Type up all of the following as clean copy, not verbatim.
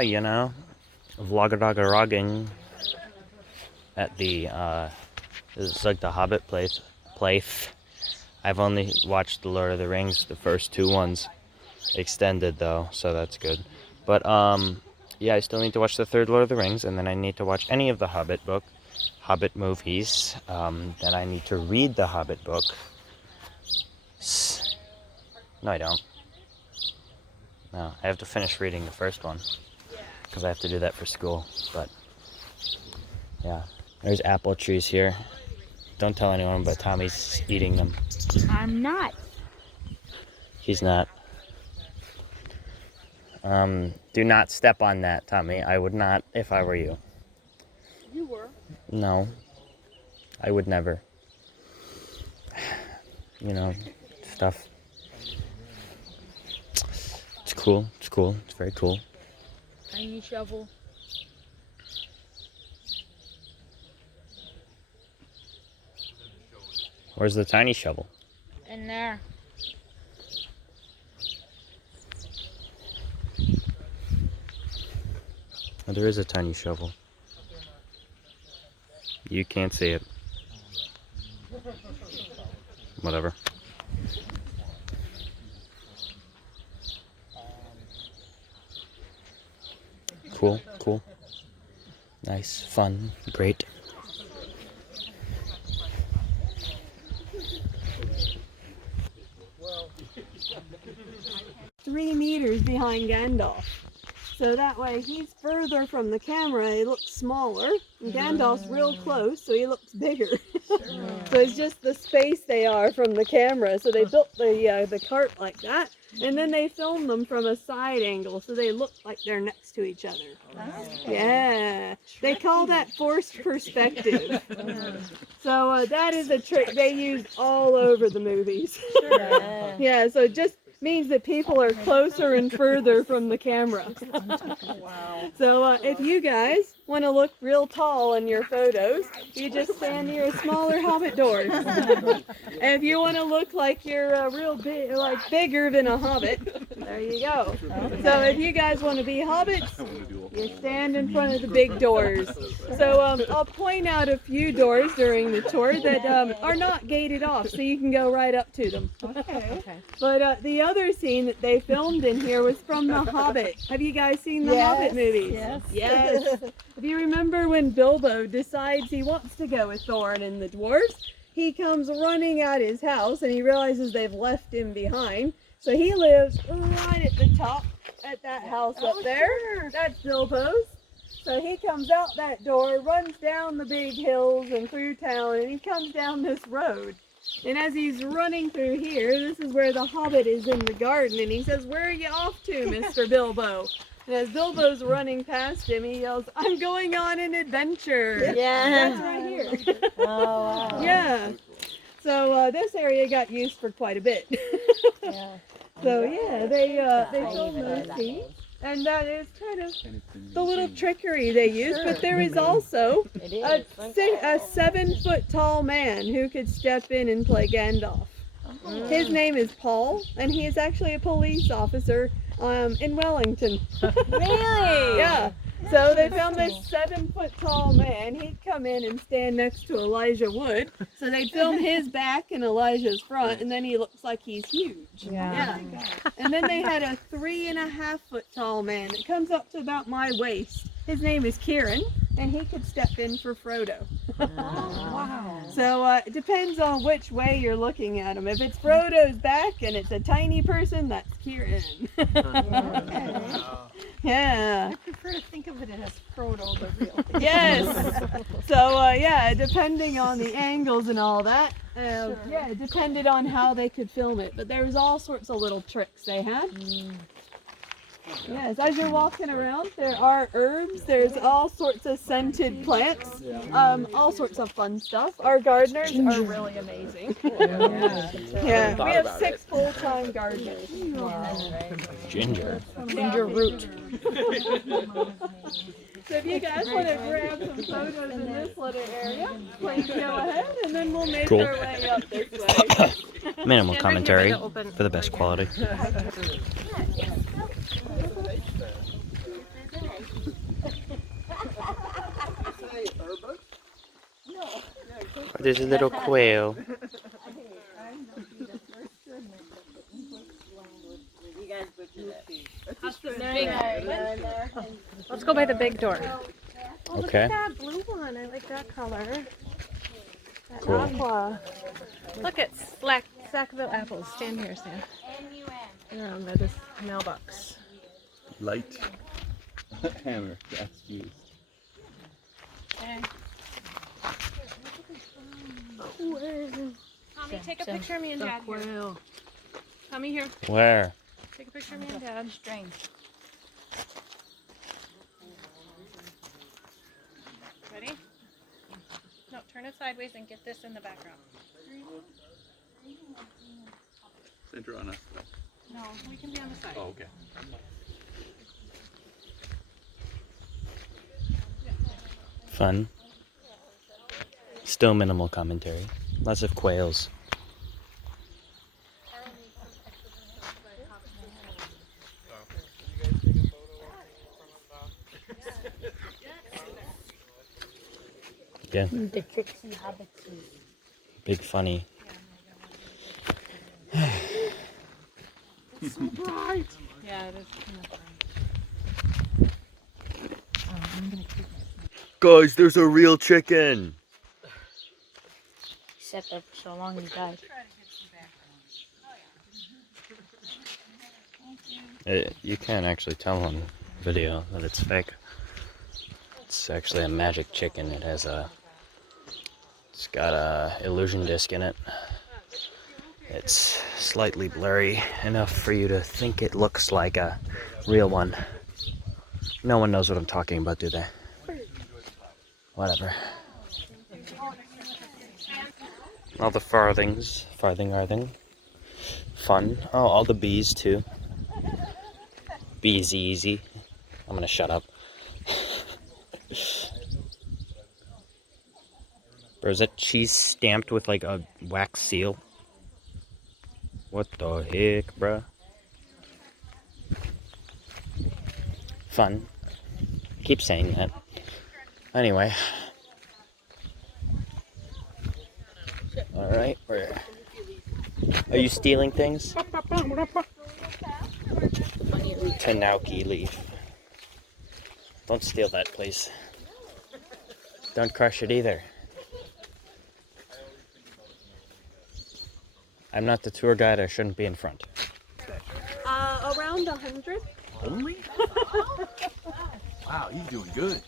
You know, vlogger at the it's like the Hobbit place. I've only watched the Lord of the Rings, the first two ones, extended though, so that's good. But yeah, I still need to watch the third Lord of the Rings, and then I need to watch any of the Hobbit movies. Then I need to read the Hobbit book. No, I don't. No, I have to finish reading the first one, because I have to do that for school. But yeah, there's apple trees here. Don't tell anyone, but Tommy's eating them. I'm not. He's not. Do not step on that, Tommy. I would not if I were you. You were. No, I would never. You know, stuff. It's cool. It's cool. It's very cool. Tiny shovel. Where's the tiny shovel? In there. Oh, there is a tiny shovel. You can't see it. Whatever. Cool, cool. Nice, fun, great. 3 meters behind Gandalf. So that way he's further from the camera, he looks smaller. And Gandalf's real close, so he looks bigger. So it's just the space they are from the camera. So they built the cart like that. And then they filmed them from a side angle, so they look like they're next to each other. Yeah, they call that forced perspective. So that is a trick they use all over the movies. Yeah, so it just means that people are closer and further from the camera. Wow. So if you guys want to look real tall in your photos, you just stand near a smaller Hobbit door. And if you want to look like you're real big, like bigger than a Hobbit, there you go. So if you guys want to be Hobbits, you stand in front of the big doors. So I'll point out a few doors during the tour that are not gated off, so you can go right up to them. Okay. But the other scene that they filmed in here was from The Hobbit. Have you guys seen the Hobbit movies? Yes. Yes. If you remember when Bilbo decides he wants to go with Thorin and the dwarves, he comes running at his house and he realizes they've left him behind. So he lives right at the top at that house up there. That's Bilbo's. So he comes out that door, runs down the big hills and through town, and he comes down this road. And as he's running through here, this is where the Hobbit is in the garden, and he says, "Where are you off to, Mr. Bilbo?" And as Bilbo's running past him, he yells, "I'm going on an adventure." Yeah. That's right here. Oh, wow. Yeah. So this area got used for quite a bit. Yeah. So yeah, they filmed those scenes. And that is kind of the little trickery they use, but there is also a 7-foot-tall man who could step in and play Gandalf. His name is Paul, and he is actually a police officer in Wellington. Really? Yeah. So they found this 7-foot-tall man. He'd come in and stand next to Elijah Wood. So they'd film his back and Elijah's front, and then he looks like he's huge. Yeah. And then they had a 3.5-foot-tall man that comes up to about my waist. His name is Kieran, and he could step in for Frodo. Wow. So it depends on which way you're looking at him. If it's Frodo's back and it's a tiny person, that's Kieran. Okay. Yeah. I prefer to think of it as Frodo, the real thing. Yes. So yeah, depending on the angles and all that, yeah, it depended on how they could film it. But there was all sorts of little tricks they had. Yes, as you're walking around, there are herbs. There's all sorts of scented plants. All sorts of fun stuff. Our gardeners are really amazing. Yeah, we have 6 full-time gardeners. Ginger. Ginger root. So if you guys want to grab some photos in this little area, please go ahead, and then we'll make Cool. our way up this way. Minimal commentary for the best quality. There's a little quail. Let's go by the big door. Oh, look Okay. at that blue one. I like that color. That Cool. aqua. Look at Sackville apples. Stand here, Stan. By this mailbox. Light hammer. That's used. Okay. Tommy, take a picture of me and Dad here. Tommy, here. Where? Take a picture of me and Dad. String. Ready? No, turn it sideways and get this in the background. Center on us. No, we can be on the side. Oh, okay. Fun. Still minimal commentary. Lots of quails. Yeah. The tricksy hobbits. Big funny. It's so bright. Yeah, it is kind of bright. Guys, there's a real chicken. He sat there for so long he died. You can't actually tell on video that it's fake. It's actually a magic chicken. It's got a illusion disc in it. It's slightly blurry enough for you to think it looks like a real one. No one knows what I'm talking about, do they? Whatever. All the farthings. Farthing. Fun. Oh, all the bees too. Bees easy. I'm gonna shut up. Bro, is that cheese stamped with like a wax seal? What the heck, bruh? Fun. Keep saying that. Anyway. Alright, are you stealing things? Tanauki leaf. Don't steal that, please. Don't crush it either. I'm not the tour guide, I shouldn't be in front. Around 100. Only? Wow, you're doing good.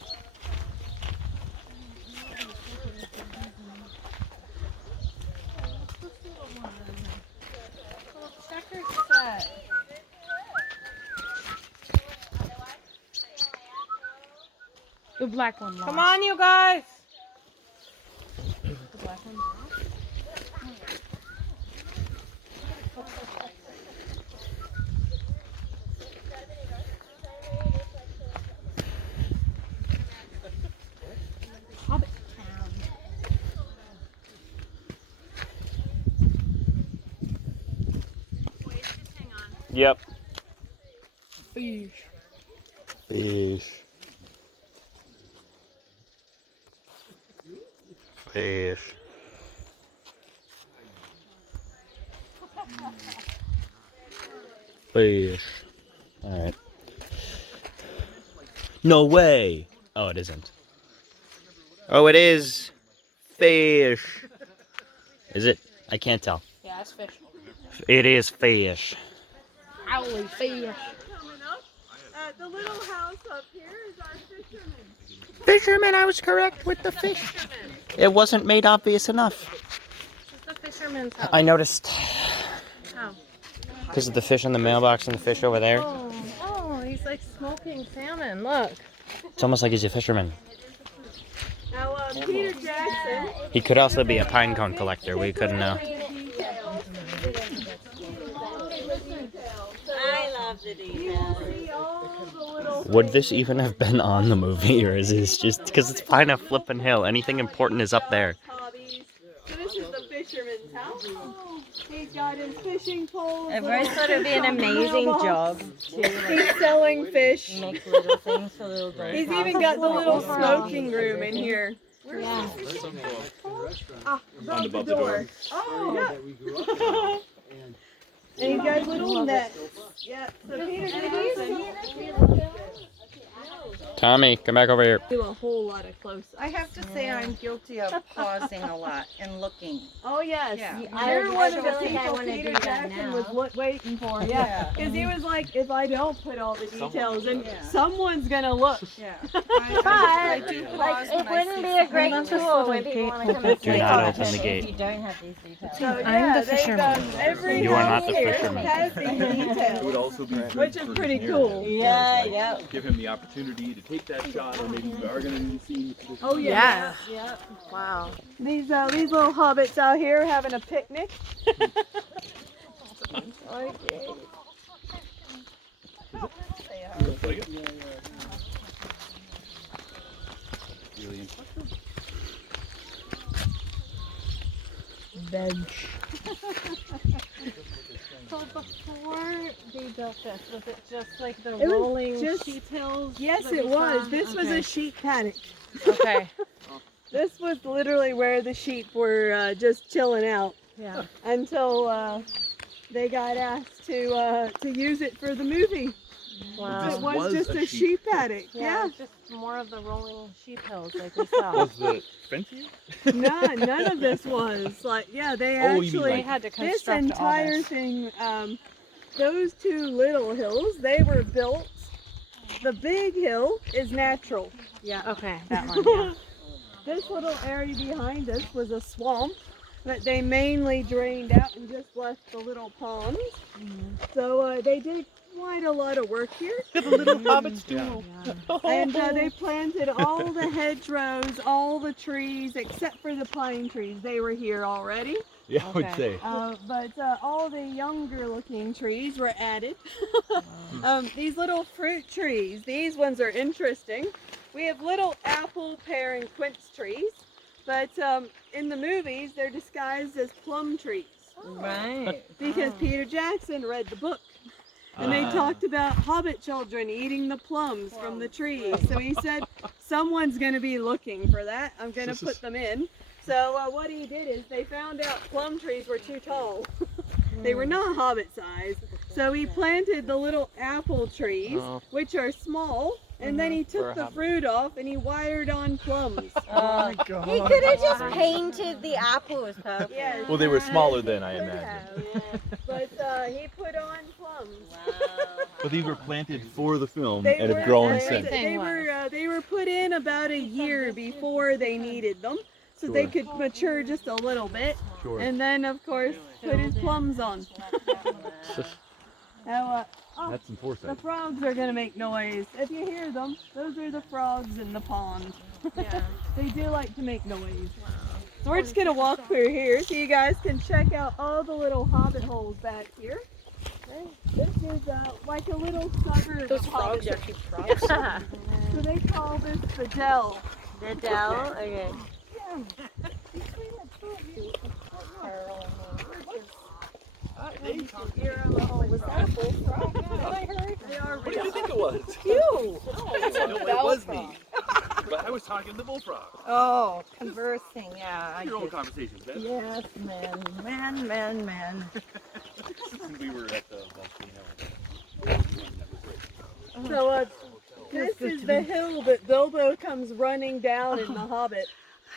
The black one. Come on, you guys. The black one. Hobbit town. Yep. Fish. Fish. Fish. Fish. Alright. No way! Oh, it isn't. Oh, it is! Fish! Is it? I can't tell. Yeah, it's fish. It is fish. Owly fish. the little house up here is our fisherman. Fisherman, I was correct with the fish. It wasn't made obvious enough. This is the fisherman's house. I noticed. How? Because of the fish in the mailbox and the fish over there. Oh, he's like smoking salmon. Look. It's almost like he's a fisherman. Now, Peter Jackson. He could also be a pine cone collector. We couldn't know. I love the details. Would this even have been on the movie, or is this just because it's Pine a Flippin' Hill? Anything important is up there. Hobbies. So this is the fisherman's house. He's got his fishing poles. Everyone's thought it'd be an amazing job to He's selling fish. make little things for little girls. He's even got the little smoking room in here. Yeah. Above the door. Oh, and he's got little nets. Yeah. So Peter Jackson. Tommy, come back over here. Do a whole lot of close. I have to say I'm guilty of pausing a lot and looking. Oh yes, Yeah. you're one of the feel like I people wanna Peter do that Jackson now. was waiting for. Yeah, because he was like, if I don't put all the details in, Yeah. someone's gonna look. Yeah. But, do pause like, when it I wouldn't see be a great tool. Maybe you want to come and Do see not Hobbiton open the if gate. you don't have these details. So I'm yeah, the they've fisherman. every You are not house the here fisherman. has these It would details, also be good which is for pretty his cool. narrative. Yeah, Like, yeah. Give him the opportunity to take that shot, or maybe we are going to need to see. Oh yeah. Yeah. Wow. These little hobbits out here having a picnic. Bench. So before they built this, was it just like the It was rolling just- sheep hills? Yes, that it we was. saw? This was Okay. a sheep paddock. Okay. This was literally where the sheep were just chilling out Yeah. until they got asked to use it for the movie. Wow. It was was just a a sheep sheep paddock. Yeah, Yeah. it's just more of the rolling sheep hills like we saw. Was the fancier? None of this was like, yeah, they Oh, you mean actually, They like- had to this construct all entire this. thing, those two little hills, they were built. The big hill is natural. Yeah. Okay. That one. Yeah. This little area behind us was a swamp that they mainly drained out and just left the little ponds. So they did quite a lot of work here. The little hobbits do. And they planted all the hedgerows, all the trees, except for the pine trees. They were here already. Yeah, I would Okay. say. But all the younger looking trees were added. These little fruit trees, these ones are interesting. We have little apple, pear, and quince trees. But in the movies, they're disguised as plum trees. Right. Because Peter Jackson read the book. And they talked about hobbit children eating the plums from the trees. So he said, someone's going to be looking for that. I'm going to put them in. So what he did is they found out plum trees were too tall. They were not hobbit size. So he planted the little apple trees, which are small. And then he took the fruit off and he wired on plums. He could have just painted the apples, though. Yes. Well, they were smaller then, I imagine. But he put on plums. But these were planted for the film They and were have grown planted- since. They were put in about a year before they needed them, so they could mature just a little bit, Sure. and then of course put his plums on. Now That's some the foresight. frogs are gonna make noise. If you hear them, those are the frogs in the pond. Yeah. They do like to make noise. So we're just gonna walk through here so you guys can check out all the little hobbit holes back here. This is like a little suburb of Hobbiton. So they call this the dell. The dell? Okay. Was that a bullfrog? I heard they are What do you think it was? You. No, it was me. But I was talking to the bullfrog. Oh, conversing, yeah. Your own conversations, man. Yes, man. Since we were at the volcano. So this is the hill that Bilbo comes running down in The Hobbit.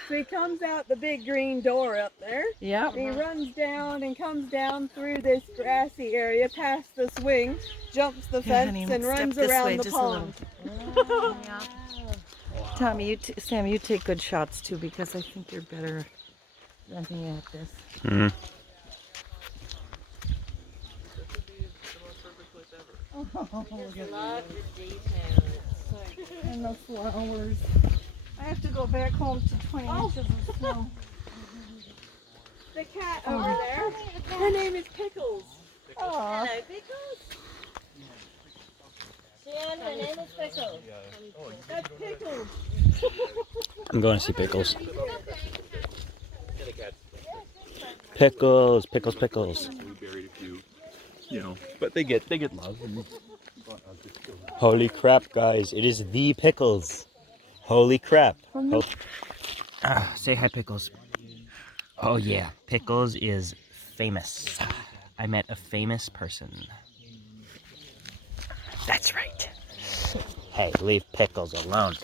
So he comes out the big green door up there. Yep. And he runs down and comes down through this grassy area past the swing, jumps the Here, fence, honey, and step runs this around way the just a little. pond. Tommy, Sam, you take good shots too because I think you're better than me at this. Mm. And the flowers. I have to go back home to 20 inches of snow. The cat over there, her name is Pickles. Aw. Jan, her name is Pickles. That's Pickles. I'm going to see Pickles. Pickles, pickles, pickles. We buried a few, you know, but they get love. And, Holy crap, guys. It is the Pickles. Holy crap. Say hi, Pickles. Oh, yeah. Pickles is famous. I met a famous person. That's right. Hey, leave Pickles alone.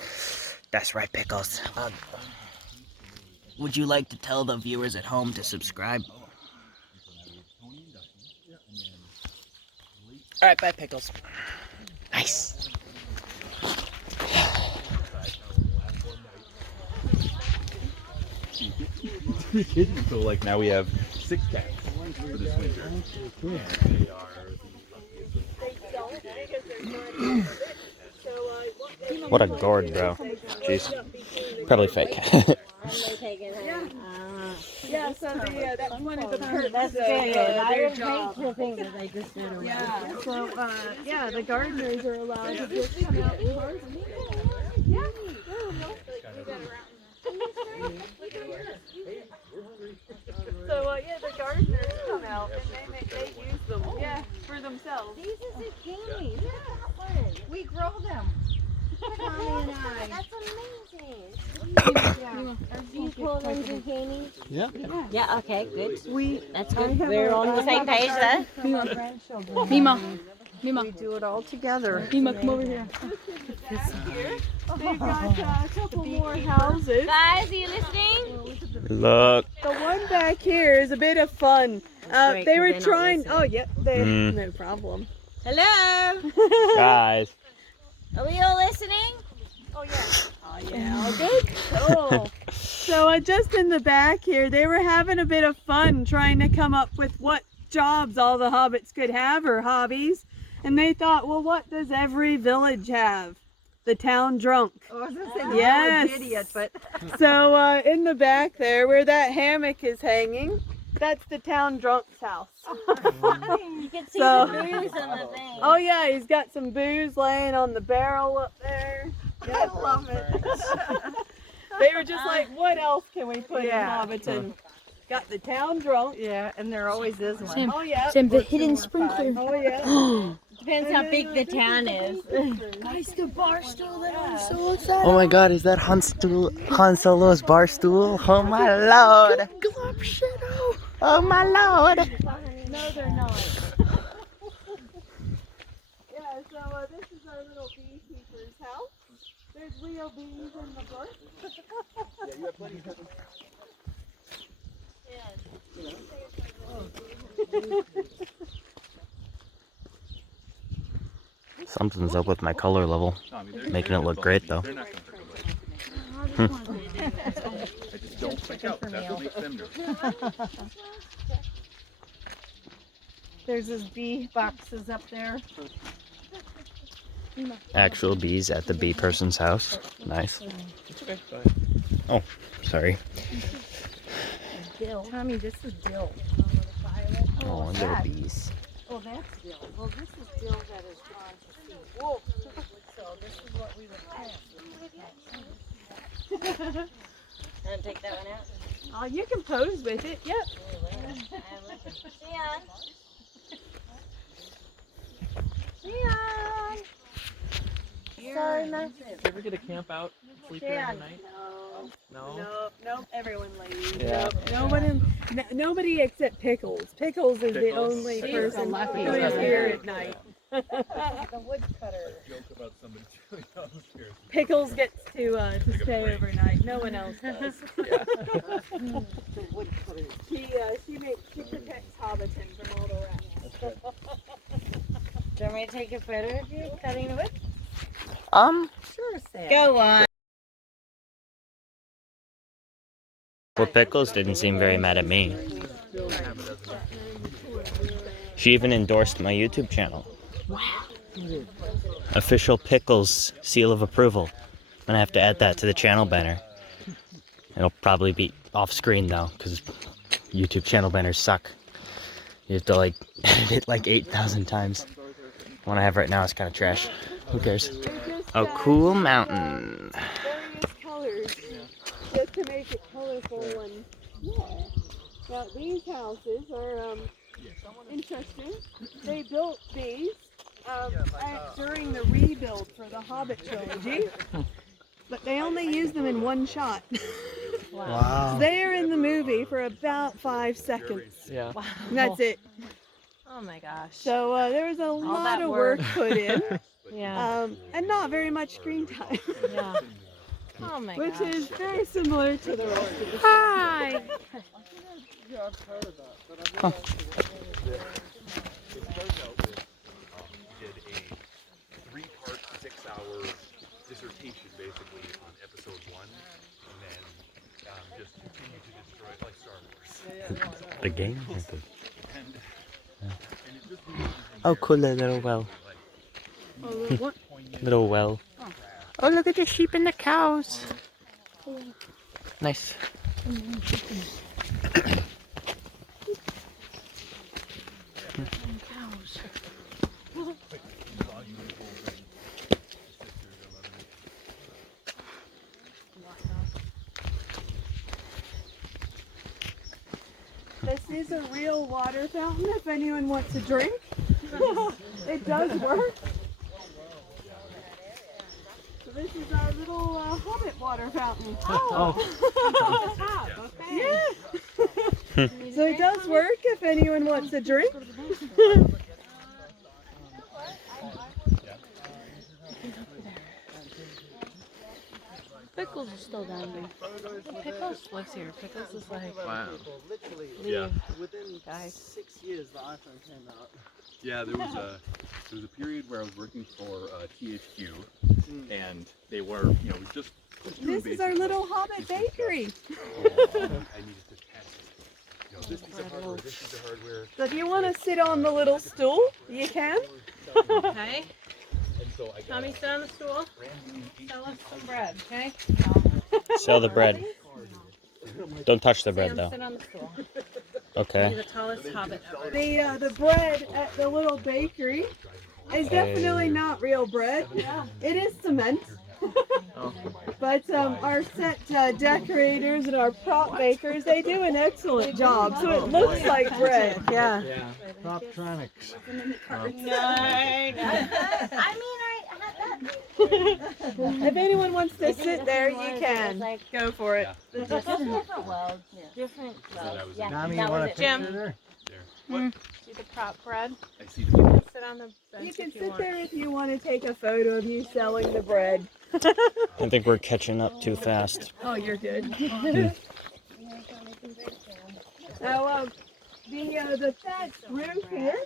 That's right, Pickles. Would you like to tell the viewers at home to subscribe? All right, bye, Pickles. Nice. so like now we have 6 cats for this winter. And they are What a gourd, bro. Jeez. Probably fake. Yeah, so that's one of the perks. That's of, good. I their would job. hate to think that they just did it. Yeah, so the gardeners are allowed to just come out and harvest. So the gardeners come out and they use them. Yeah, for themselves. These are zucchini. Yeah. We grow them. Tommy and I. That's amazing. Do you call them zucchini? Yeah. Yeah, okay, good. That's I good. have We're a- on the I same have a page there. Mima. Mima. We do it all together. Mima, come over here. They've got a couple more houses. Guys, are you listening? Look. The one back here is a bit of fun. Great, They 'cause were they're not trying. listening. Oh, yeah, they Mm. no problem. Hello? Guys. Are we all listening? Oh yeah, good. Cool. So just in the back here, they were having a bit of fun trying to come up with what jobs all the hobbits could have or hobbies. And they thought, well, what does every village have? The town drunk. Oh, I was going to say, Yes. you're an idiot, but So in the back there, where that hammock is hanging, that's the town drunk's house. You can see So- the booze on the thing. Oh yeah, he's got some booze laying on the barrel up there. I love it. They were just like, what else can we put Yeah. in Hobbiton? Got the town drunk. Yeah, and there always is one. Sam, Oh yeah. Sam, the hidden sprinkler. Oh yeah. Depends how big the town is. Guys, the bar stool that I'm so excited. Oh my god, is that Han Solo's bar stool? Oh my lord. Oh my lord. No, they're not. Yeah, so this is our little beekeeper's house. There's real bees in the bush. Yeah, you have plenty of them. Something's up with my color level. Tommy, Making it look great though. They're not going to I just don't freak out. That's what makes them nervous. There's those bee boxes up there. Actual bees at the bee person's house. Nice. It's okay. Go ahead. Oh, sorry. Dill. Tommy, this is dill. Oh, little bees. Oh, that's dill. Well, this is dill that has gone to seed. Whoa. So this is what we would plant. Want to take that one out? Oh, you can pose with it. Yep. Leon. Sorry, massive. You ever get a camp out, sleep there in the night? No. No, everyone leaves. Yeah. Nobody except Pickles. Pickles is the Pickles. only Pickles. person lucky. who is here at night. The woodcutter. Joke about somebody chewing on the stairs. Pickles gets to to stay overnight. No one else does. She protects Hobbiton from all the rats. Do you want me to take a photo of you cutting the wood? Sure, Sam. Go on. Well, Pickles didn't seem very mad at me. She even endorsed my YouTube channel. Official Pickles seal of approval. I'm gonna have to add that to the channel banner. It'll probably be off screen though, because YouTube channel banners suck. You have to like edit it like 8,000 times. The one I have right now is kind of trash. Who cares? Oh, cool mountain. Various colors, just to make it colorful and Now these houses are interesting. They built these during the rebuild for the Hobbit trilogy, but they only used them in one shot. Wow. They're in the movie for about 5 seconds. Yeah. Wow. And that's it. Oh my gosh. So there was a lot that of work work. put in, Yeah. and not very much screen time, Yeah. Oh my which gosh. is very similar to the rest of the show. Hi. Huh. Did a 3-part, 6-hour dissertation basically on episode 1, and then just continue to destroy it like Star Wars. The game? And it just Oh, cool, little well. Little well. Oh, look at the sheep and the cows. Nice. This is a real water fountain if anyone wants a drink. It does work. So this is our little Hobbit water fountain. Yeah. So it does work if anyone wants a drink. Pickles is still down there. Pickles lives here. Pickles is like, Wow. Yeah. Within guys. 6 years, the iPhone came out. Yeah, there was a period where I was working for THQ, and they were, we just doing This is our basic, little like, Hobbit system bakery. stuff. I needed to test, this piece of hardware, this piece of hardware. So if you want to sit on the little stool, you can. okay. And so I got Tommy, sit on the stool. brand new Sell us some bread, okay? Sell the bread. Don't touch the bread Sam, though. sit on the stool. Be Okay. the tallest hobbit ever. The bread at the little bakery is definitely not real bread. It is cement. But our set decorators and our prop makers, they do an excellent job. So it looks like bread. Yeah. Yeah. Proptronics. If anyone wants to sit there, you can. Go for it. Different worlds. Different worlds. Yeah, Nami, that you want was a it. Jim. picture there? What? See the prop bread? I see You the can sit on the bench You can if you sit want. there if you want to take a photo of you selling the bread. I think we're catching up too fast. Oh, you're good. Now, the thatched roof here,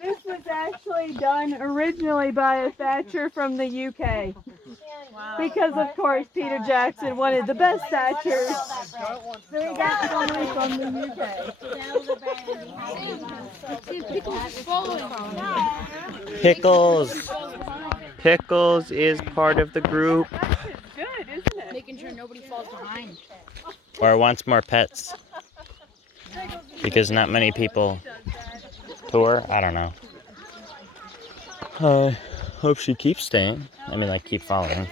this was actually done originally by a thatcher from the UK. Because, of course, Peter Jackson wanted the best thatchers. So he got somebody from the UK. Pickles. Pickles is part of the group. Good, isn't it? Making sure nobody falls behind. Or wants more pets. Because not many people tour. I don't know. I hope she keeps staying. I mean, like, keep following.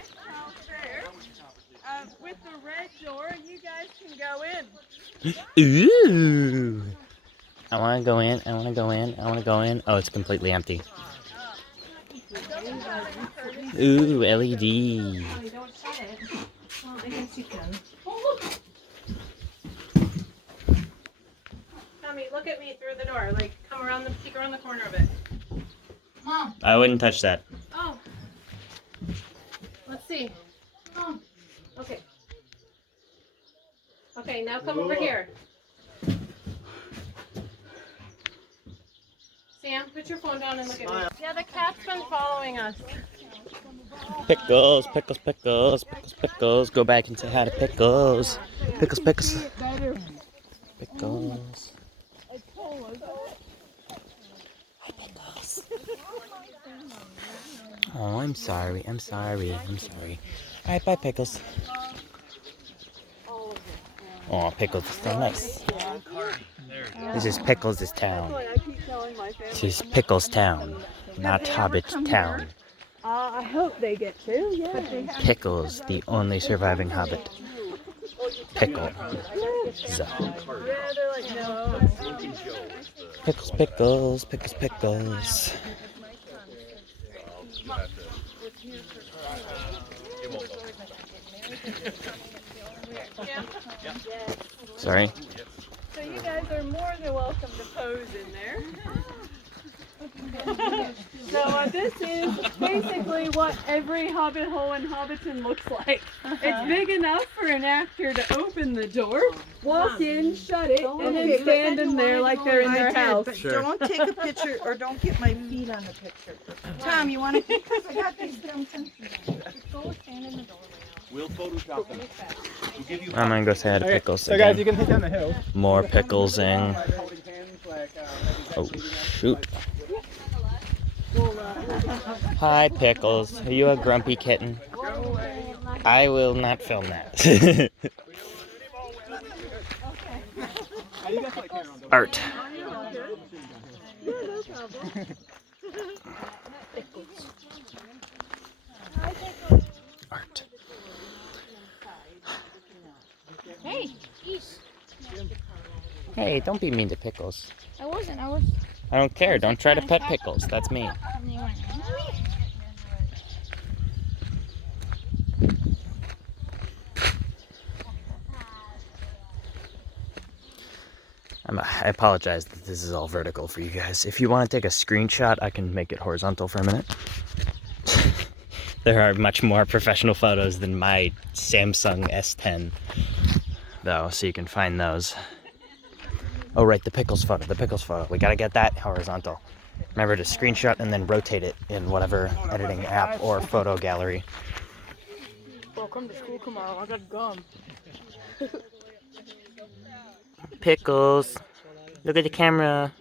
With the red door, you guys can go in. Ooh. I want to go in. I want to go in. I want to go in. Oh, it's completely empty. Ooh, LED. Tommy, look at me through the door. Like, come around peek around the corner of it. I wouldn't touch that. Oh. Let's see. Oh. Okay. Okay, now come over here. Sam, put your phone down and look at me. Yeah, the cat's been following us. Pickles, pickles, pickles, pickles, pickles. Go back and say hi to Pickles. Pickles, pickles. Pickles. Hi, Pickles. Oh, I'm sorry. I'm sorry. I'm sorry. All right, bye, Pickles. Oh, Pickles is so nice. This is Pickles' town. This is Pickles Town, not Hobbit Town. I hope they get to, yeah. Pickles, the only surviving Hobbit. Pickle. Yeah, they're like, no. Pickles, pickles, pickles, pickles. Sorry. So you guys are more than welcome to pose in there. So this is basically what every hobbit hole in Hobbiton looks like. It's big enough for an actor to open the door, walk in, shut it, and then stand in there like they're in their house. But don't take a picture or don't get my feet on the picture. Tom, you want to? Because I got these damn things. We'll Photoshop them. We'll give you I'm gonna go say hi to Pickles So guys, you again. can head down the hill. More picklesing. Holding hands like, Oh, shoot. Hi, Pickles. Are you a grumpy kitten? I will not film that. Art. Art. Hey, geez. Hey, don't be mean to Pickles. I wasn't. I was. I don't care. Don't try to pet Pickles. That's mean. I apologize that this is all vertical for you guys. If you want to take a screenshot, I can make it horizontal for a minute. There are much more professional photos than my Samsung S10, though, so you can find those. Oh, right, the Pickles photo, the Pickles photo. We gotta get that horizontal. Remember to screenshot and then rotate it in whatever editing app or photo gallery. Well, come to school tomorrow. I got gum. Pickles. Look at the camera.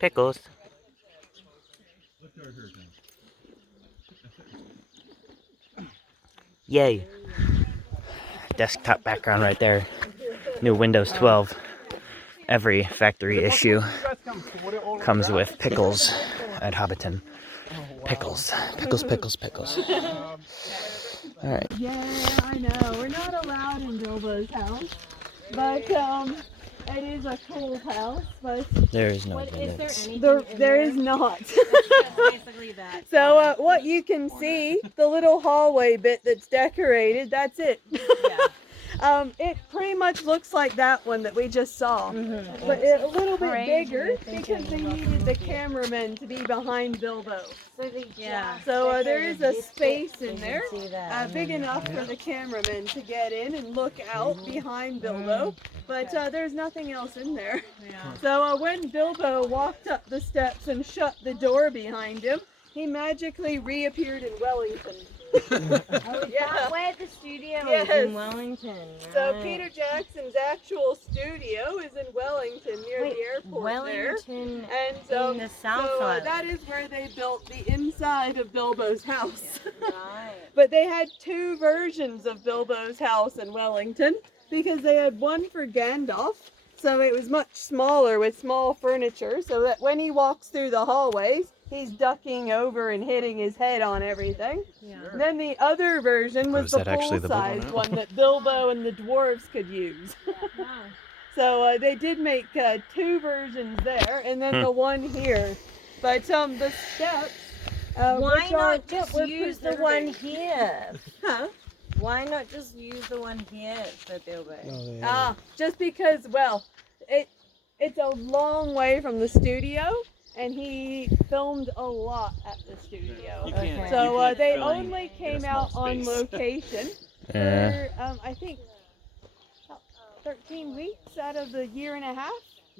Pickles. Yay. Desktop background right there. New Windows 12. Every factory issue comes with Pickles at Hobbiton. Pickles. Pickles, pickles, pickles. Alright. Yeah, I know. We're not allowed in Bilbo's house, but it is a cool house. But There is no What, is there limits. anything there is not. basically that. So what you can see, the little hallway bit that's decorated, that's it. It pretty much looks like that one that we just saw, but a little bit bigger because they needed the cameramen to be behind Bilbo. So there is a space in there, big enough for the cameramen to get in and look out behind Bilbo, but there's nothing else in there. So when Bilbo walked up the steps and shut the door behind him, he magically reappeared in Wellington. That way the studio is in Wellington. So Peter Jackson's actual studio is in Wellington, near the airport Wellington there. And in the South Island. that is where they built the inside of Bilbo's house. Right. But they had two versions of Bilbo's house in Wellington because they had one for Gandalf. So it was much smaller with small furniture so that when he walks through the hallways, he's ducking over and hitting his head on everything. And then the other version was the full-size one that Bilbo and the dwarves could use. So they did make two versions there, and then the one here. But the steps. Why which not are just what we're use the preserving. one here? Huh? Why not just use the one here for Bilbo? Just because, well, it's a long way from the studio, and he filmed a lot at the studio. You can't- So you can't they film only in a came small out on space. location Yeah. for I think about 13 weeks out of the year and a half.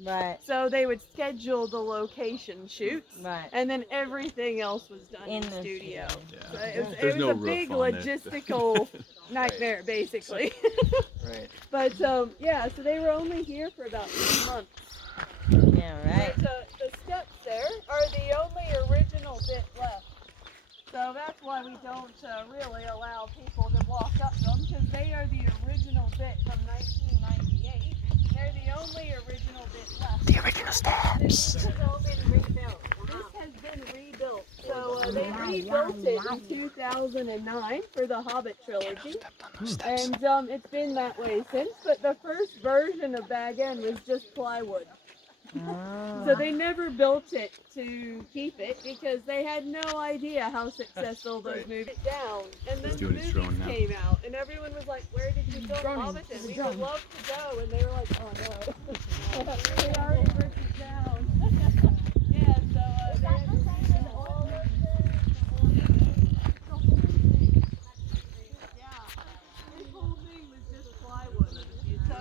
Right. So they would schedule the location shoots, Right. and then everything else was done in, In the studio. Yeah. So it was, There's it was no a roof big on it. logistical nightmare, basically. Right. But yeah, so they were only here for about 3 months. Yeah, right. But the steps there are the only original bit left. So that's why we don't really allow people to walk up them, because they are the original bit from 1998. They're the only original bit left. The original steps. This has all been rebuilt. This has been rebuilt. So they rebuilt it in 2009 for the Hobbit trilogy. And it's been that way since, but the first version of Bag End was just plywood. So they never built it to keep it because they had no idea how successful those movies down. And then the doing its movies drone now. came out, and everyone was like, "Where did you film Hobbiton? We would love to go." And they were like, "Oh no, they already ripped it down." Yeah, so they had to rebuild all of the whole thing. Yeah, this whole thing was just plywood. So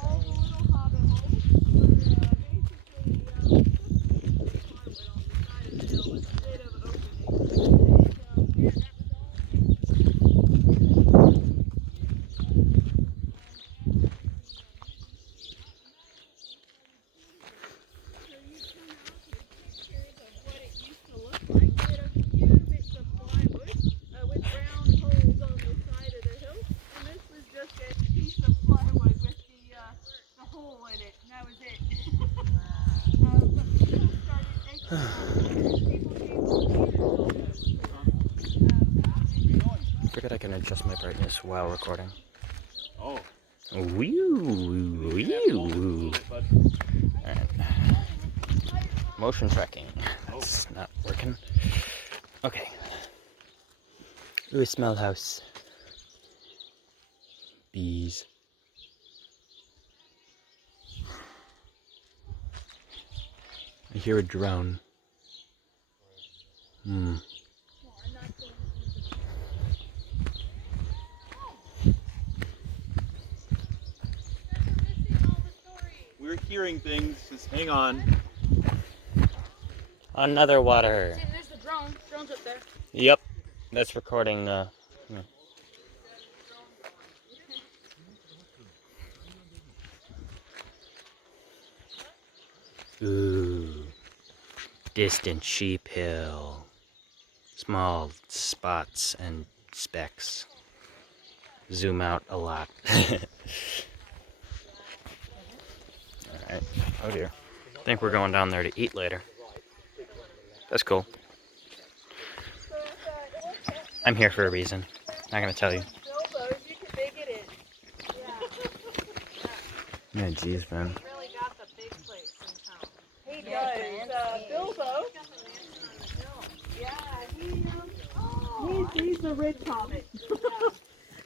all the little Hobbit holes were basically plywood on the side of the hill with a bit of opening. And yeah, that was all. So you come out with pictures of what it used to look like. They had a few bits of plywood with round holes on the side of the hill, and this was just a piece of plywood with the hole in it, and that was it. But people started making people came to I forget I can adjust my brightness while recording. Oh. Woo, woo. Alright. Motion tracking. That's not working. Okay. Ooh, smell house. Bees. I hear a drone. We're hearing things. Just hang on. Another water. There's the drone. Drone's up there. Yep. That's recording. Ooh. Distant sheep hill. Small spots and specks. Zoom out a lot. Alright. Oh dear. I think we're going down there to eat later. That's cool. I'm here for a reason. Not gonna tell you. Bilbo's, you can dig it in. Yeah, jeez, man. Really got the big place in town. He does. Bilbo. Yeah, he's the rich hobbit.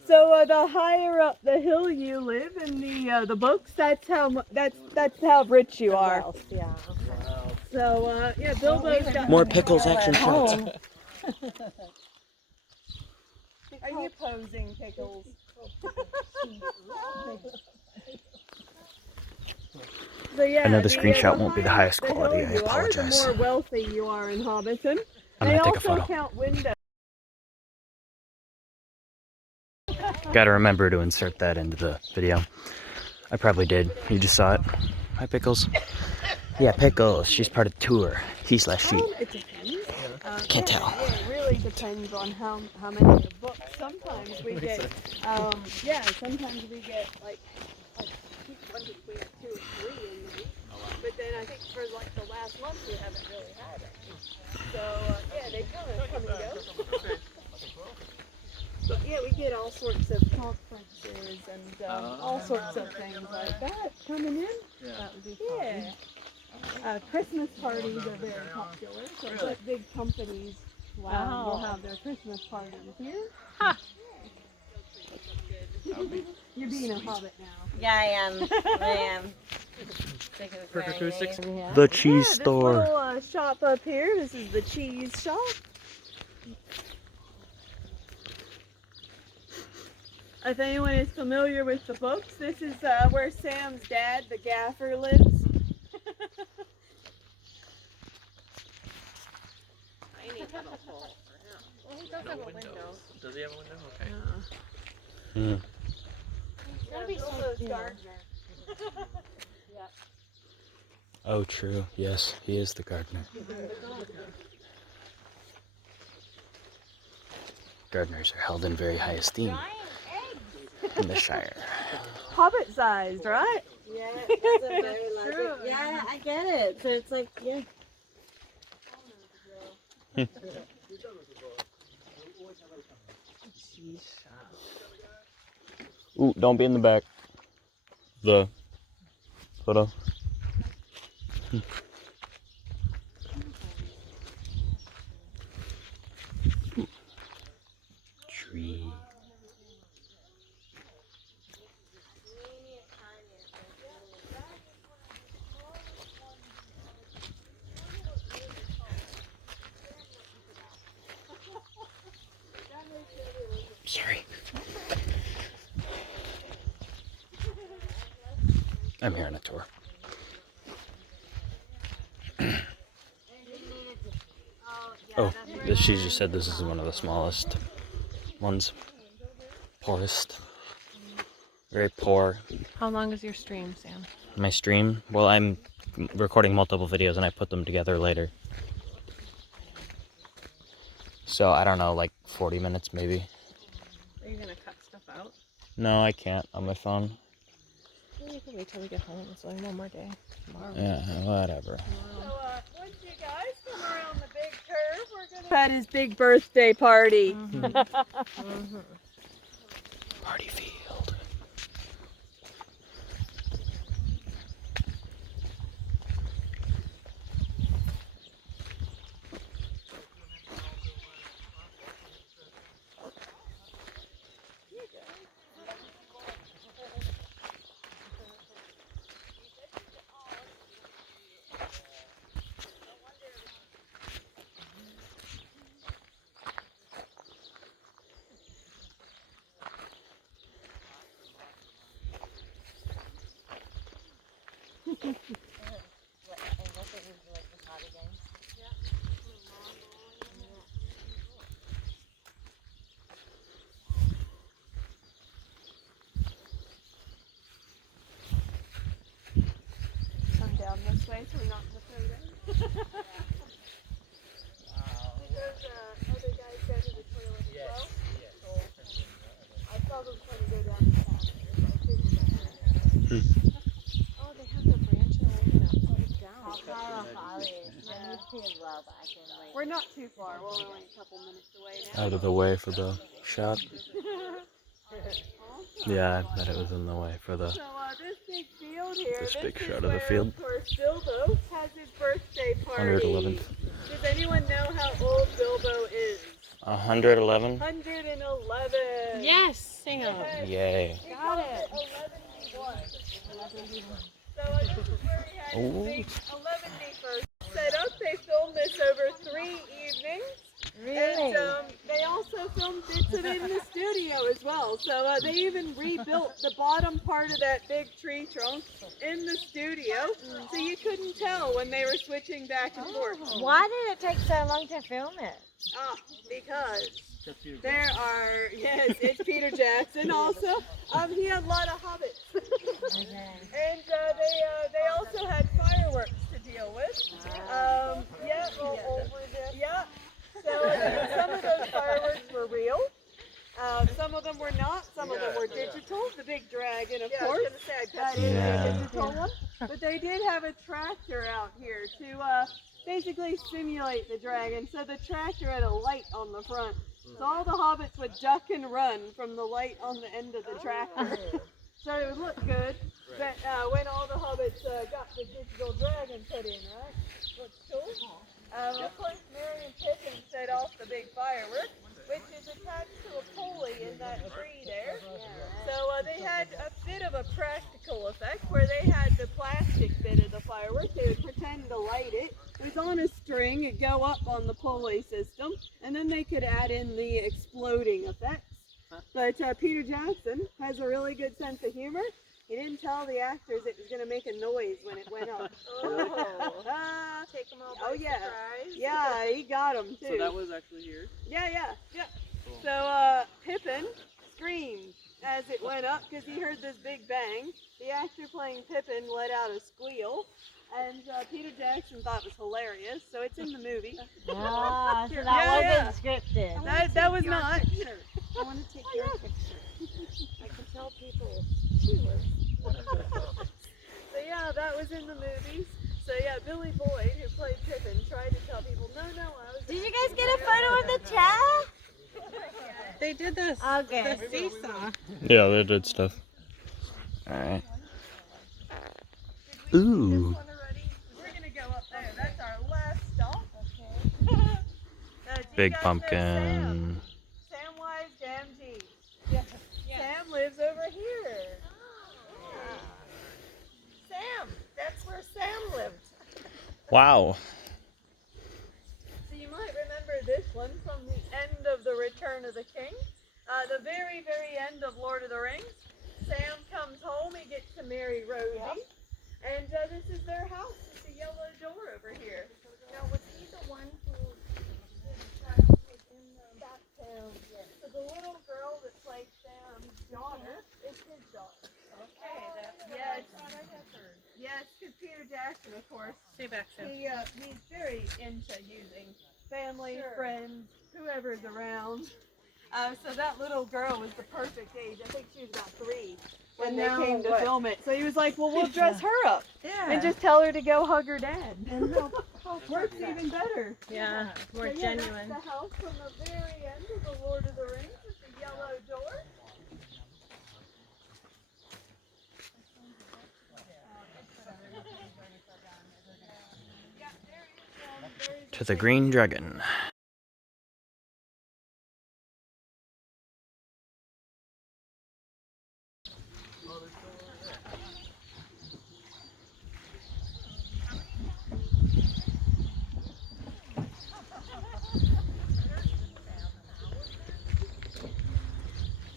So the higher up the hill you live in the books, that's how rich you are. Wealth, yeah. So yeah, Bilbo's got More pickles action shots. Are you posing, Pickles? So yeah, I know the screenshot won't be the highest higher quality, the I hill you are, apologize. the more wealthy you are in Hobbiton. I'm They gonna take a also photo. count windows. Gotta remember to insert that into the video. I probably did. You just saw it. Hi, Pickles. Yeah, Pickles. She's part of the tour. He/she. It depends. Can't Yeah, tell. yeah, it really depends on how many of the books. Sometimes we get, sometimes we get like one between 2 or 3 in the week. But then I think for like the last month we haven't really had it. So yeah, they kind of come and go. But yeah, we get all sorts of conferences and all sorts of things like that coming in. Yeah. That would be fun. Yeah. Christmas parties are very popular. So big companies will have their Christmas parties here. Ha! You're being a hobbit now. Yeah, I am. I am. Perfect acoustics. The cheese This store. little shop up here, this is the cheese shop. If anyone is familiar with the books, this is where Sam's dad, the gaffer, lives. Tiny little hole for him. Well, he does have a window. Does he have a window? Okay. Hmm. It's gotta be so gardener. Oh, true. Yes, he is the gardener. Gardeners are held in very high esteem in the Shire. Hobbit-sized, right? Yeah, that's a very large. Yeah, I get it. So it's like, yeah. Ooh, don't be in the back. The photo. Tree. Sorry. I'm here on a tour. Oh, she just said this is one of the smallest ones. Poorest. Very poor. How long is your stream, Sam? My stream? Well, I'm recording multiple videos and I put them together later. So, I don't know, like 40 minutes maybe. Are you gonna cut stuff out? No, I can't on my phone. Well, you can wait till we get home. It's only one more day. Tomorrow. Yeah, whatever. So, once you guys come around the big curve, we're gonna at his big birthday party. Party field. Come down this way so we're not in the photo. Does other guys go to the toilet as well? Cool. I saw them trying to go down the path. Oh, they have the branch and we're gonna put it down. I'll call off Ollie. I need to as well, but I can wait. We're not too far. We're only a couple minutes away now. Out of the way for the shot. Yeah, I bet it was in the way for the... So this big field here, This big is shot of the where, field. Of course, Bilbo has his birthday party. 111th. Does anyone know how old Bilbo is? 111? 111. Yes, Sam. Yay. Got it. 11v1. So this is where he had his big 11v1 set up. They filmed this over 3 evenings. Really? And they also filmed bits of it in the studio as well. So they even rebuilt the bottom part of that big tree trunk in the studio, so you couldn't tell when they were switching back and forth. Why did it take so long to film it? Because there are, yes, it's Peter Jackson also. He had a lot of hobbits. And they also had fireworks to deal with. Yeah, yeah. So some of those fireworks were real. Some of them were not. Some of them were digital. The big dragon, of course. That is a digital one. But they did have a tractor out here to basically simulate the dragon. So the tractor had a light on the front. So all the hobbits would duck and run from the light on the end of the tractor. So it would look good. But when all the hobbits got the digital dragon put in, right? Looks cool. Of course, Merry and Pippin set off the big fireworks, which is attached to a pulley in that tree there. So they had a bit of a practical effect where they had the plastic bit of the fireworks. They would pretend to light it. It was on a string. It'd go up on the pulley system, and then they could add in the exploding effects. But Peter Jackson has a really good sense of humor. He didn't tell the actors it was going to make a noise when it went up. Take them all by Oh yeah, surprise. yeah, he got them too. So that was actually here? Yeah. Cool. So Pippin screamed as it went up because he heard this big bang. The actor playing Pippin let out a squeal, and Peter Jackson thought it was hilarious. So it's in the movie. Ah, so that Yeah, wasn't scripted. That was not. I want to take your picture. I can tell people. So yeah, that was in the movies. So yeah, Billy Boyd, who played Pippin, tried to tell people, no, I was. Did you guys get a photo of the chat? They did this. Okay. The seesaw. Yeah, they did stuff. Alright. Ooh. We're gonna go up there. That's our last stop. Do you Big guys know pumpkin. Samwise Gamgee. Yeah. Sam lives over here. Sam, that's where Sam lived. Wow. So you might remember this one from the end of The Return of the King. The very, very end of Lord of the Rings. Sam comes home, he gets to marry Rosie. Yep. And this is their house. It's a yellow door over here. Now, was he the one who his child was in the bathtub? Yes. So the little girl that plays Sam's daughter is his daughter. Okay, that's Yes. what I have heard. Yes, because Peter Jackson, of course, Stay back, Sam. he's very into using family, Sure. friends, whoever's around. So that little girl was the perfect age. I think she was about 3 when And they now came to what? film it. So he was like, well, we'll dress her up Yeah. and just tell her to go hug her dad. And how Works even better. Yeah, more So, yeah, genuine. That's the house from the very end of the Lord of the Rings with the yellow door. To the Green Dragon.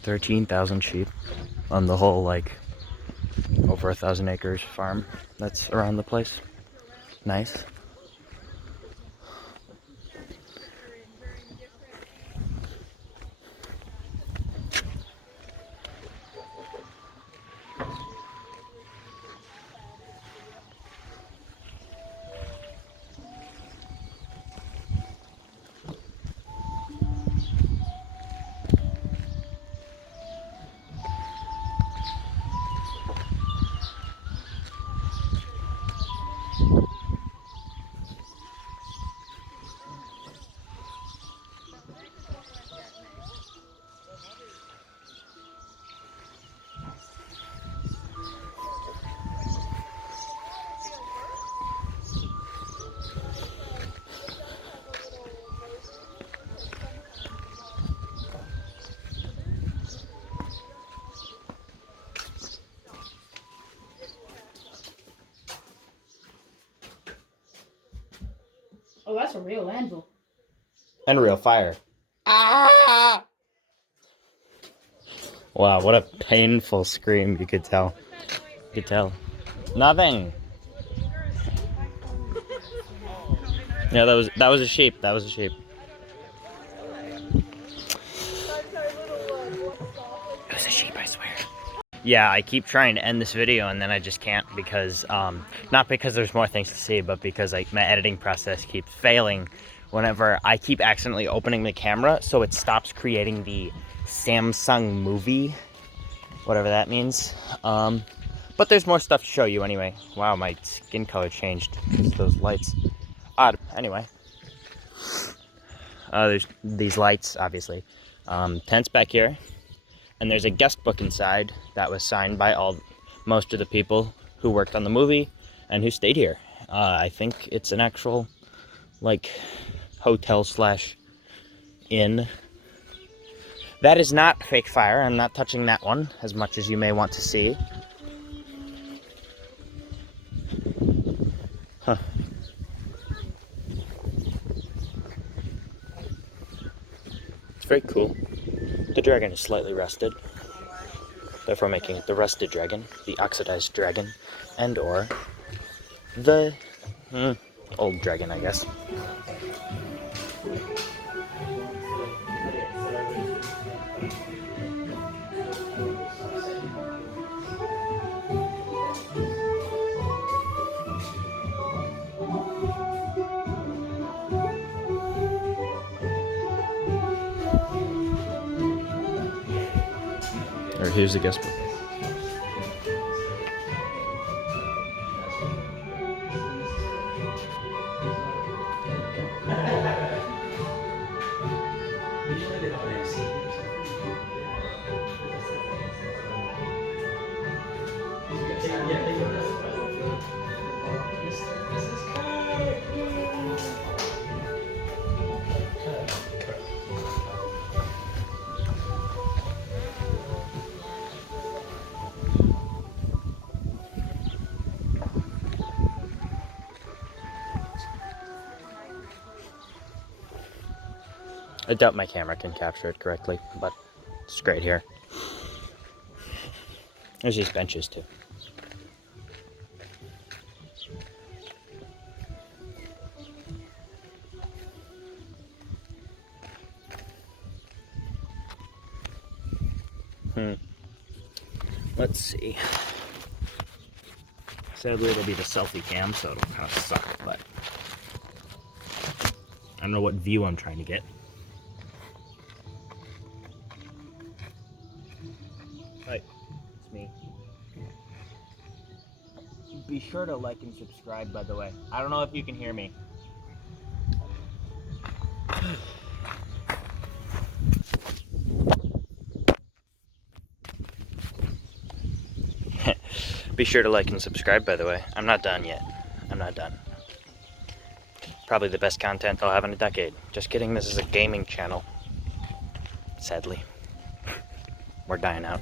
$13,000 sheep on the whole, like, over 1,000 acres farm that's around the place. Nice. Oh, that's a real anvil. And real fire. Ah! Wow, what a painful scream, you could tell. You could tell. Nothing. Yeah, that was a sheep. That was a sheep. It was a sheep, I swear. Yeah, I keep trying to end this video and then I just can't because, not because there's more things to see, but because like my editing process keeps failing whenever I keep accidentally opening the camera, so it stops creating the Samsung movie, whatever that means. But there's more stuff to show you anyway. Wow, my skin color changed because of those lights. Odd. Anyway. There's these lights, obviously. Tents back here. And there's a guest book inside that was signed by most of the people who worked on the movie and who stayed here. I think it's an actual, like, hotel/inn. That is not fake fire. I'm not touching that one as much as you may want to see. Huh. It's very cool. The dragon is slightly rusted, therefore making it the rusted dragon, the oxidized dragon, and or the old dragon, I guess. Or here's the guest book. I doubt my camera can capture it correctly, but it's great here. There's these benches too. Let's see. Sadly, it'll be the selfie cam, so it'll kind of suck, but I don't know what view I'm trying to get. Hi, it's me. Be sure to like and subscribe, by the way. I don't know if you can hear me. Be sure to like and subscribe, by the way. I'm not done yet. I'm not done. Probably the best content I'll have in a decade. Just kidding, this is a gaming channel. Sadly. We're dying out.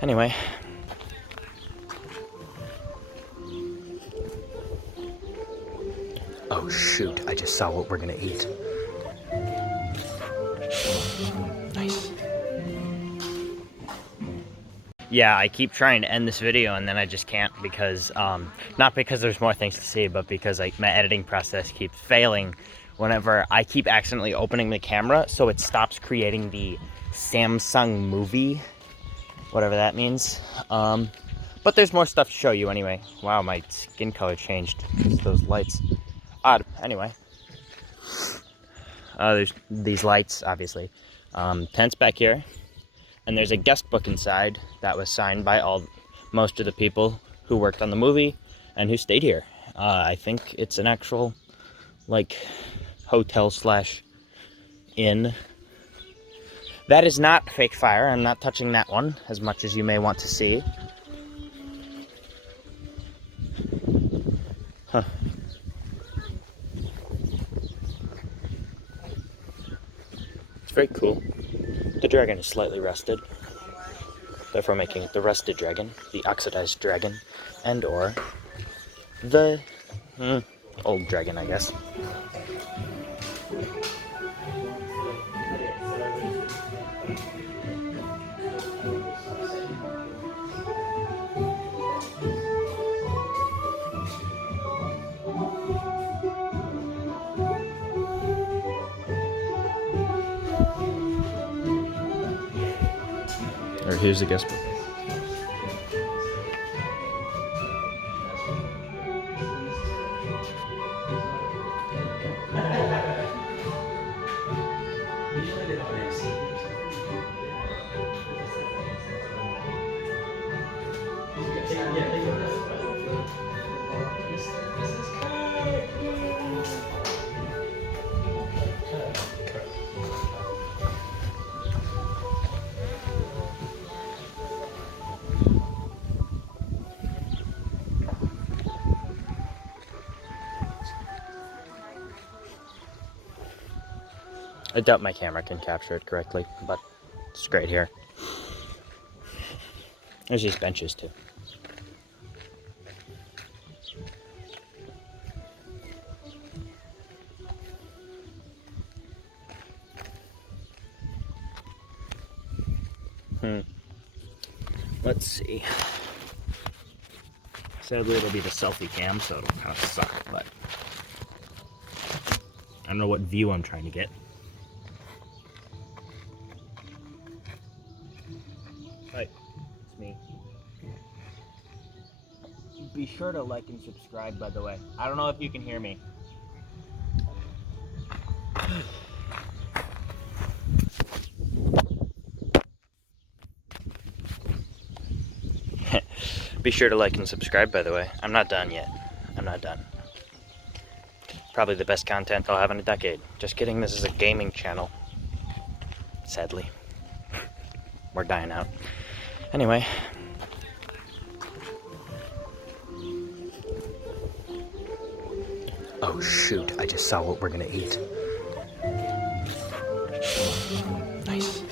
Anyway. Oh shoot, I just saw what we're gonna eat. Nice. Yeah, I keep trying to end this video and then I just can't because, not because there's more things to see, but because like my editing process keeps failing whenever I keep accidentally opening the camera, so it stops creating the Samsung movie, whatever that means. But there's more stuff to show you anyway. Wow, my skin color changed because of those lights. Odd. Anyway. There's these lights, obviously. Tents back here. And there's a guest book inside that was signed by most of the people who worked on the movie and who stayed here. I think it's an actual, like, hotel/inn. That is not fake fire. I'm not touching that one, as much as you may want to see. Huh. It's very cool. The dragon is slightly rusted, therefore making it the rusted dragon, the oxidized dragon, and or the old dragon, I guess. Or here's the guest book. I doubt my camera can capture it correctly, but it's great here. There's these benches too. Let's see. Sadly, it'll be the selfie cam, so it'll kind of suck, but I don't know what view I'm trying to get. Hi, it's me. Be sure to like and subscribe, by the way. I don't know if you can hear me. Be sure to like and subscribe, by the way. I'm not done yet. I'm not done. Probably the best content I'll have in a decade. Just kidding, this is a gaming channel. Sadly. We're dying out. Anyway. Oh shoot, I just saw what we're gonna eat. Nice.